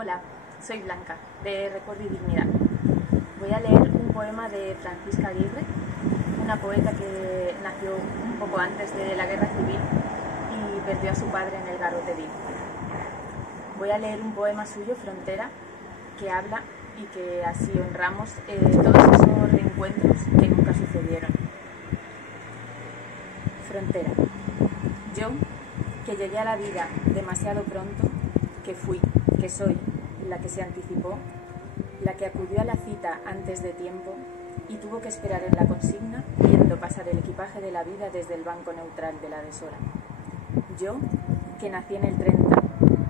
Hola, soy Blanca, de Recuerdo y Dignidad. Voy a leer un poema de Francisca Aguirre, una poeta que nació un poco antes de la Guerra Civil y perdió a su padre en el garrote vil. Voy a leer un poema suyo, Frontera, que habla y que así honramos todos esos reencuentros que nunca sucedieron. Frontera. Yo, que llegué a la vida demasiado pronto, que fui, que soy, la que se anticipó, la que acudió a la cita antes de tiempo y tuvo que esperar en la consigna viendo pasar el equipaje de la vida desde el banco neutral de la deshora. Yo, que nací en el 30,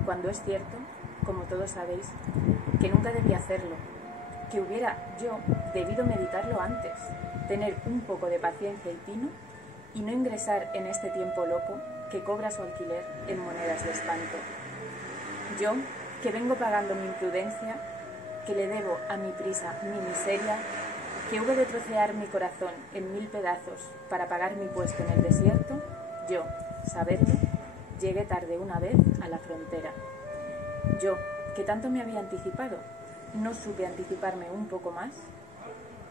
cuando es cierto, como todos sabéis, que nunca debí hacerlo, que hubiera yo debido meditarlo antes, tener un poco de paciencia y tino y no ingresar en este tiempo loco que cobra su alquiler en monedas de espanto. Yo, que vengo pagando mi imprudencia, que le debo a mi prisa mi miseria, que hube de trocear mi corazón en 1000 pedazos para pagar mi puesto en el desierto, yo, sabedlo, llegué tarde una vez a la frontera. Yo, que tanto me había anticipado, no supe anticiparme un poco más,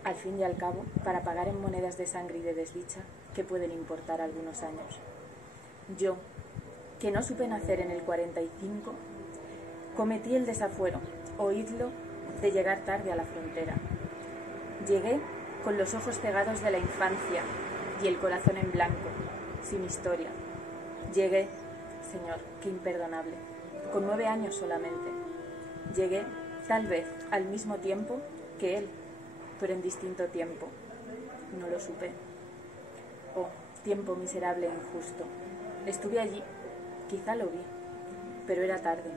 al fin y al cabo, para pagar en monedas de sangre y de desdicha que pueden importar algunos años. Yo, que no supe nacer en el 45, cometí el desafuero, oídlo, de llegar tarde a la frontera. Llegué con los ojos cegados de la infancia y el corazón en blanco, sin historia. Llegué, Señor, qué imperdonable, con 9 años solamente. Llegué, tal vez, al mismo tiempo que él, pero en distinto tiempo. No lo supe. Oh, tiempo miserable e injusto. Estuve allí, quizá lo vi, pero era tarde.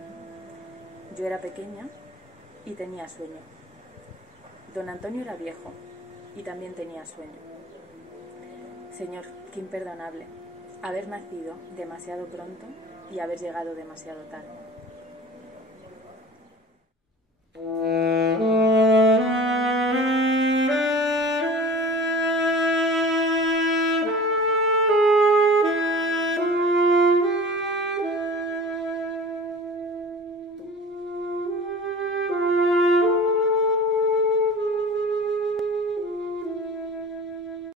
Yo era pequeña y tenía sueño. Don Antonio era viejo y también tenía sueño. Señor, qué imperdonable, haber nacido demasiado pronto y haber llegado demasiado tarde.